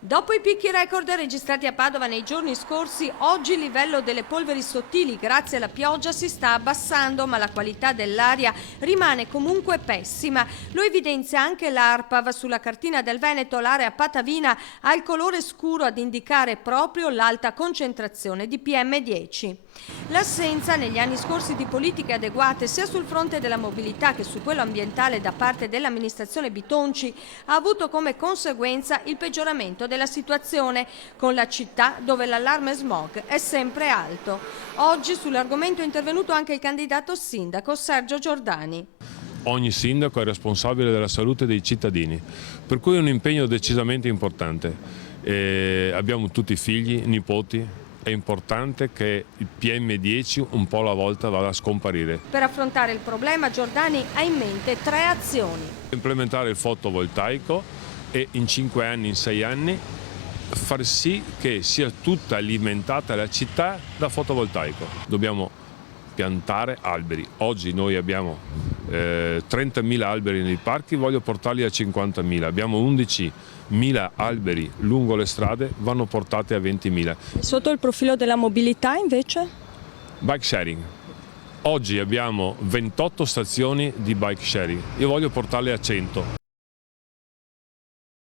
Dopo i picchi record registrati a Padova nei giorni scorsi, oggi il livello delle polveri sottili grazie alla pioggia si sta abbassando, ma la qualità dell'aria rimane comunque pessima. Lo evidenzia anche l'ARPAV. Sulla cartina del Veneto l'area patavina ha il colore scuro ad indicare proprio l'alta concentrazione di PM10. L'assenza negli anni scorsi di politiche adeguate sia sul fronte della mobilità che su quello ambientale da parte dell'amministrazione Bitonci ha avuto come conseguenza il peggioramento della situazione, con la città dove l'allarme smog è sempre alto. Oggi sull'argomento è intervenuto anche il candidato sindaco Sergio Giordani. Ogni sindaco è responsabile della salute dei cittadini, per cui è un impegno decisamente importante. Abbiamo tutti figli, nipoti. È importante che il PM10 un po' alla volta vada a scomparire. Per affrontare il problema Giordani ha in mente 3 azioni. Implementare il fotovoltaico e in 5 anni, in 6 anni, far sì che sia tutta alimentata la città da fotovoltaico. Dobbiamo piantare alberi. Oggi noi abbiamo 30.000 alberi nei parchi, voglio portarli a 50.000. Abbiamo 11.000 alberi lungo le strade, vanno portati a 20.000. Sotto il profilo della mobilità invece? Bike sharing. Oggi abbiamo 28 stazioni di bike sharing, io voglio portarle a 100.